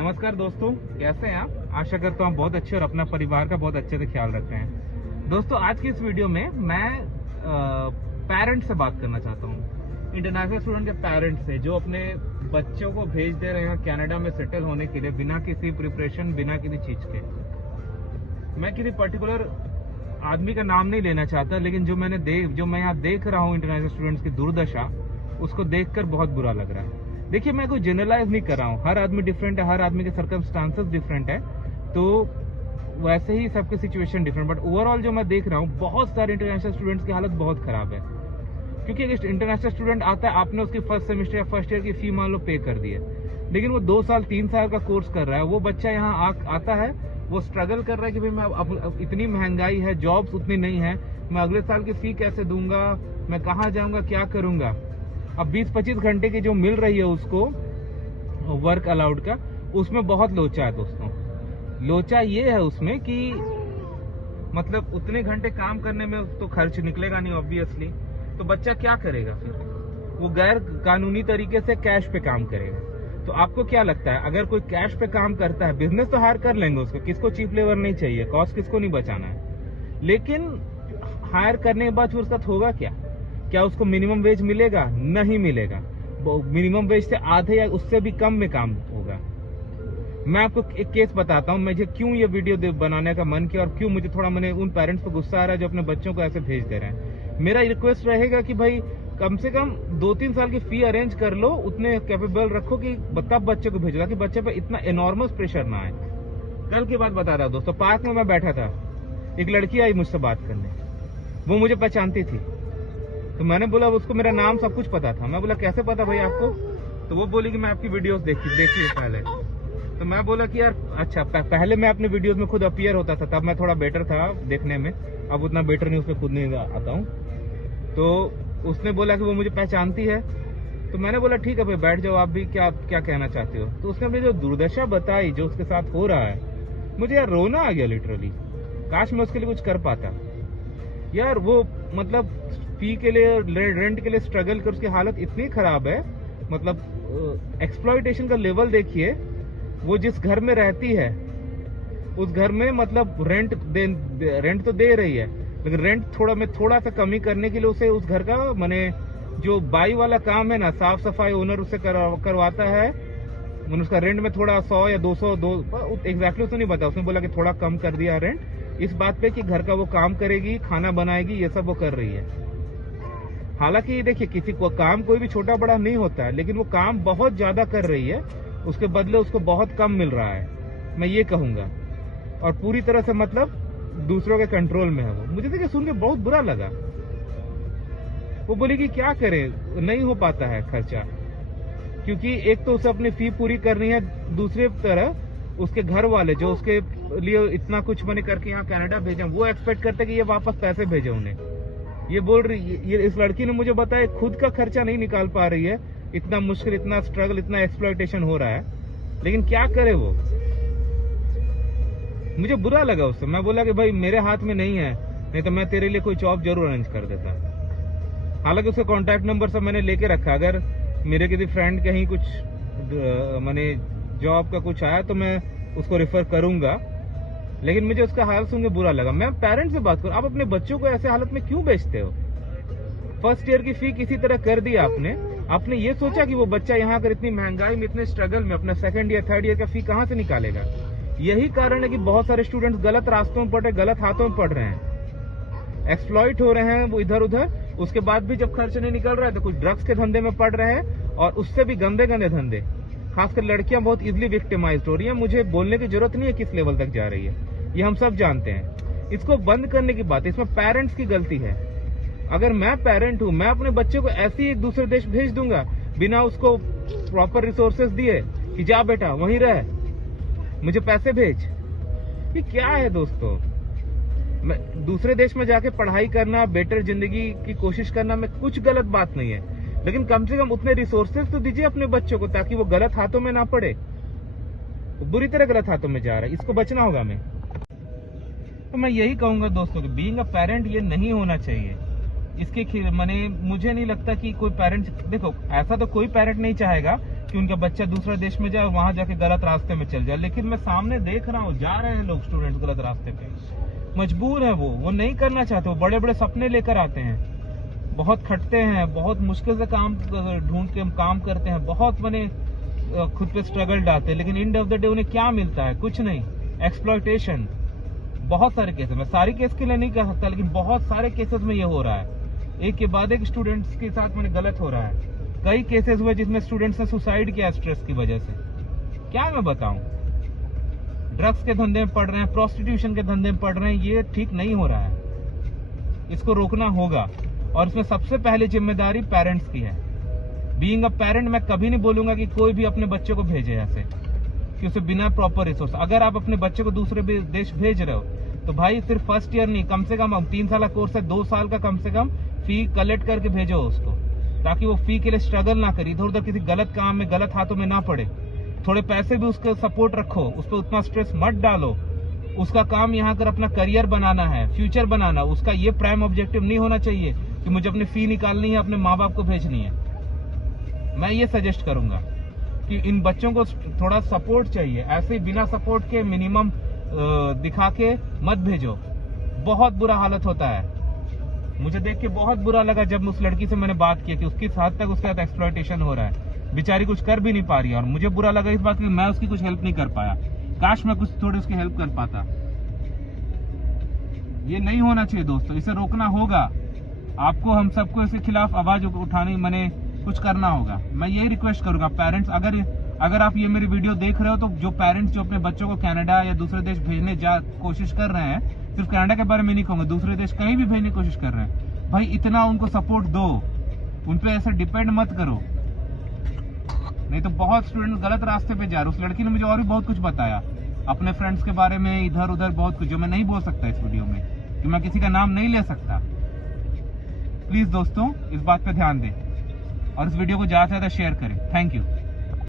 नमस्कार दोस्तों, कैसे हैं आप? आशा करता हूँ बहुत अच्छे और अपना परिवार का बहुत अच्छे से ख्याल रखते हैं। दोस्तों, आज की इस वीडियो में मैं पेरेंट्स से बात करना चाहता हूँ, इंटरनेशनल स्टूडेंट के पेरेंट्स से जो अपने बच्चों को भेज दे रहे हैं कनाडा में सेटल होने के लिए बिना किसी प्रिपरेशन, बिना किसी चीज के। मैं किसी पर्टिकुलर आदमी का नाम नहीं लेना चाहता, लेकिन जो मैं यहाँ देख रहा हूँ इंटरनेशनल स्टूडेंट्स की दुर्दशा, उसको देखकर बहुत बुरा लग रहा है। देखिए, मैं कोई जनरलाइज नहीं कर रहा हूँ, हर आदमी डिफरेंट है, हर आदमी के सर्कमस्टांसेस डिफरेंट है, तो वैसे ही सबके सिचुएशन डिफरेंट। बट ओवरऑल जो मैं देख रहा हूँ, बहुत सारे इंटरनेशनल स्टूडेंट्स की हालत बहुत खराब है। क्योंकि एक इंटरनेशनल स्टूडेंट आता है, आपने उसकी फर्स्ट सेमेस्टर या फर्स्ट ईयर की फी मान लो पे कर दी है, लेकिन वो 2 साल 3 साल का कोर्स कर रहा है। वो बच्चा यहाँ आता है, वो स्ट्रगल कर रहा है कि भाई मैं अब इतनी महंगाई है, जॉब्स उतनी नहीं है, मैं अगले साल की फी कैसे दूंगा, मैं कहाँ जाऊंगा, क्या करूंगा। अब 20-25 घंटे की जो मिल रही है उसको वर्क अलाउड का, उसमें बहुत लोचा है दोस्तों। लोचा ये है उसमें कि मतलब उतने घंटे काम करने में तो खर्च निकलेगा नहीं ऑब्वियसली, तो बच्चा क्या करेगा फिर? वो गैर कानूनी तरीके से कैश पे काम करेगा। तो आपको क्या लगता है, अगर कोई कैश पे काम करता है, बिजनेस तो हायर कर लेंगे उसको, किसको चीप लेबर नहीं चाहिए, कॉस्ट किसको नहीं बचाना है, लेकिन हायर करने के बाद फिर उसका होगा क्या उसको मिनिमम वेज मिलेगा? नहीं मिलेगा। मिनिमम वेज से आधे या उससे भी कम में काम होगा। मैं आपको एक केस बताता हूँ, मुझे क्यों ये वीडियो बनाने का मन किया और क्यों मुझे थोड़ा मैंने उन पेरेंट्स पर गुस्सा आ रहा है जो अपने बच्चों को ऐसे भेज दे रहे हैं। मेरा रिक्वेस्ट रहेगा कि भाई कम से कम 2-3 साल की फी अरेंज कर लो, उतने कैपेबल रखो कि तब बच्चे को भेजो, ताकि बच्चे पर इतना एनॉर्मस प्रेशर ना आए। कल की बात बता रहा हूँ दोस्तों, पार्क में मैं बैठा था, एक लड़की आई मुझसे बात करने, वो मुझे पहचानती थी, तो मैंने बोला, उसको मेरा नाम सब कुछ पता था। मैं बोला कैसे पता भाई आपको? तो वो बोली कि मैं आपकी वीडियोस देखी पहले। तो मैं बोला कि यार अच्छा, पहले मैं अपने वीडियोस में खुद अपीयर होता था, तब मैं थोड़ा बेटर था देखने में, अब उतना बेटर नहीं, उसमें खुद नहीं आता हूँ। तो उसने बोला कि वो मुझे पहचानती है, तो मैंने बोला ठीक है भाई बैठ जाओ, आप भी क्या कहना चाहते हो। तो उसने मुझे जो दुर्दशा बताई, जो उसके साथ हो रहा है, मुझे यार रोना आ गया लिटरली। काश मैं उसके लिए कुछ कर पाता यार। वो मतलब फी के लिए, रेंट के लिए स्ट्रगल कर, उसकी हालत इतनी खराब है, मतलब एक्सप्लॉइटेशन का लेवल देखिए। वो जिस घर में रहती है उस घर में मतलब रेंट तो दे रही है, लेकिन रेंट थोड़ा सा कमी करने के लिए उसे उस घर का माने जो बाई वाला काम है ना, साफ सफाई ओनर उससे करवाता है, उसका रेंट में थोड़ा 100 या 200 एग्जैक्टली उसने नहीं बताया, उसने बोला कि थोड़ा कम कर दिया रेंट, इस बात पे कि घर का वो काम करेगी, खाना बनाएगी, ये सब वो कर रही है। हालांकि देखिए, किसी को काम कोई भी छोटा बड़ा नहीं होता है, लेकिन वो काम बहुत ज्यादा कर रही है, उसके बदले उसको बहुत कम मिल रहा है, मैं ये कहूंगा। और पूरी तरह से मतलब दूसरों के कंट्रोल में है वो। मुझे देखिए सुन के बहुत बुरा लगा। वो बोली कि क्या करे, नहीं हो पाता है खर्चा, क्योंकि एक तो उसे अपनी फी पूरी करनी है, दूसरी तरह उसके घर वाले जो उसके लिए इतना कुछ मनी करके यहाँ कनाडा भेजे, वो एक्सपेक्ट करते कि ये वापस पैसे भेजे उन्हें। ये बोल रही, ये इस लड़की ने मुझे बताया खुद का खर्चा नहीं निकाल पा रही है, इतना मुश्किल, इतना स्ट्रगल, इतना एक्सप्लॉइटेशन हो रहा है, लेकिन क्या करे वो। मुझे बुरा लगा उससे। मैं बोला कि भाई मेरे हाथ में नहीं है, नहीं तो मैं तेरे लिए कोई जॉब जरूर अरेंज कर देता। हालांकि उसका कॉन्टैक्ट नंबर सब मैंने लेके रखा, अगर मेरे किसी फ्रेंड कहीं कुछ मैंने जॉब का कुछ आया तो मैं उसको रेफर करूंगा, लेकिन मुझे उसका हाल सुन के बुरा लगा। मैं पेरेंट्स से बात करूं, आप अपने बच्चों को ऐसे हालत में क्यों भेजते हो? फर्स्ट ईयर की फी किसी तरह कर दी आपने ये सोचा कि वो बच्चा यहाँ अगर इतनी महंगाई में, इतने स्ट्रगल में अपना सेकंड ईयर थर्ड ईयर का फी कहाँ से निकालेगा? यही कारण है कि बहुत सारे स्टूडेंट्स गलत रास्तों में पढ़ रहे, गलत हाथों में पढ़ रहे हैं, एक्सप्लॉइट हो रहे हैं वो इधर उधर। उसके बाद भी जब खर्च नहीं निकल रहा है तो कुछ ड्रग्स के धंधे में पड़ रहे हैं, और उससे भी गंदे धंधे। खासकर लड़कियां बहुत इजिली विक्टिमाइज्ड हो रही है। मुझे बोलने की जरूरत नहीं है किस लेवल तक जा रही है, ये हम सब जानते हैं। इसको बंद करने की बात, इसमें पेरेंट्स की गलती है। अगर मैं पेरेंट हूं, मैं अपने बच्चे को ऐसे ही एक दूसरे देश भेज दूंगा बिना उसको प्रॉपर रिसोर्सेज दिए कि जा बेटा वहीं रह, मुझे पैसे भेज। ये क्या है दोस्तों? मैं दूसरे देश में जाके पढ़ाई करना, बेटर जिंदगी की कोशिश करना में कुछ गलत बात नहीं है, लेकिन कम से कम उतने रिसोर्सेज तो दीजिए अपने बच्चों को, ताकि वो गलत हाथों में ना पड़े। वो बुरी तरह गलत हाथों में जा रहा है, इसको बचना होगा। तो मैं यही कहूंगा दोस्तों कि बीइंग अ पेरेंट ये नहीं होना चाहिए। इसके माने मुझे नहीं लगता कि कोई पेरेंट्स, देखो ऐसा तो कोई पेरेंट नहीं चाहेगा कि उनका बच्चा दूसरे देश में जाए, वहां जाके गलत रास्ते में चल जाए। लेकिन मैं सामने देख रहा हूँ, जा रहे हैं लोग स्टूडेंट्स गलत रास्ते पे, मजबूर है, वो नहीं करना चाहते, वो बड़े बड़े सपने लेकर आते हैं, बहुत खटते हैं, बहुत मुश्किल से काम ढूंढ के काम करते हैं, बहुत मैंने खुद पे स्ट्रगल डालते हैं, लेकिन एंड ऑफ द डे उन्हें क्या मिलता है? कुछ नहीं, एक्सप्लॉयटेशन। बहुत सारे केसेस, मैं सारी केस के लिए नहीं कह सकता, लेकिन बहुत सारे केसेस में ये हो रहा है, एक के बाद एक स्टूडेंट्स के साथ मैंने गलत हो रहा है। कई केसेस हुए जिसमें स्टूडेंट्स ने सुसाइड किया स्ट्रेस की वजह से। क्या मैं बताऊं, ड्रग्स के धंधे में पड़ रहे हैं, प्रोस्टिट्यूशन के धंधे में पड़ रहे हैं, ये ठीक नहीं हो रहा है, इसको रोकना होगा। और इसमें सबसे पहले जिम्मेदारी पेरेंट्स की है। बीइंग अ पेरेंट, मैं कभी नहीं बोलूंगा कि कोई भी अपने बच्चे को भेजे ऐसे कि उसे बिना प्रॉपर रिसोर्स। अगर आप अपने बच्चे को दूसरे देश भेज रहे हो तो भाई सिर्फ फर्स्ट ईयर नहीं, कम से कम 3 साल का कोर्स है, 2 साल का कम से कम फी कलेक्ट करके भेजो उसको, ताकि वो फी के लिए स्ट्रगल ना करे, इधर उधर किसी गलत काम में, गलत हाथों में ना पड़े। थोड़े पैसे भी उसके सपोर्ट रखो, उस पर उतना स्ट्रेस मत डालो। उसका काम यहाँ कर अपना करियर बनाना है, फ्यूचर बनाना, उसका ये प्राइम ऑब्जेक्टिव नहीं होना चाहिए कि मुझे अपनी फी निकालनी है, अपने माँ बाप को भेजनी है। मैं ये सजेस्ट करूंगा कि इन बच्चों को थोड़ा सपोर्ट चाहिए, ऐसे ही बिना सपोर्ट के मिनिमम दिखा के मत भेजो। बहुत बुरा हालत होता है, मुझे देख के बहुत बुरा लगा जब उस लड़की से मैंने बात की कि उसकी हद तक उसके साथ एक्सप्लॉयटेशन हो रहा है, बेचारी कुछ कर भी नहीं पा रही है। और मुझे बुरा लगा इस बात कि मैं उसकी कुछ हेल्प नहीं कर पाया, काश मैं कुछ थोड़ी उसकी हेल्प कर पाता। ये नहीं होना चाहिए दोस्तों, इसे रोकना होगा आपको, हम सबको इसके खिलाफ आवाज उठानी, मैंने कुछ करना होगा। मैं यही रिक्वेस्ट करूंगा पेरेंट्स, अगर आप ये मेरी वीडियो देख रहे हो तो जो पेरेंट्स जो अपने बच्चों को कनाडा या दूसरे देश भेजने कोशिश कर रहे हैं, सिर्फ कनाडा के बारे में नहीं कहूंगा, दूसरे देश कहीं भी भेजने की कोशिश कर रहे हैं, भाई इतना उनको सपोर्ट दो, उन पे ऐसा डिपेंड मत करो, नहीं तो बहुत स्टूडेंट गलत रास्ते पे जा रहे। उस लड़की ने मुझे और भी बहुत कुछ बताया अपने फ्रेंड्स के बारे में, इधर उधर बहुत कुछ, जो मैं नहीं बोल सकता इस वीडियो में, कि मैं किसी का नाम नहीं ले सकता। प्लीज दोस्तों इस बात पे ध्यान दें और इस वीडियो को ज्यादा से ज्यादा शेयर करें। Thank you.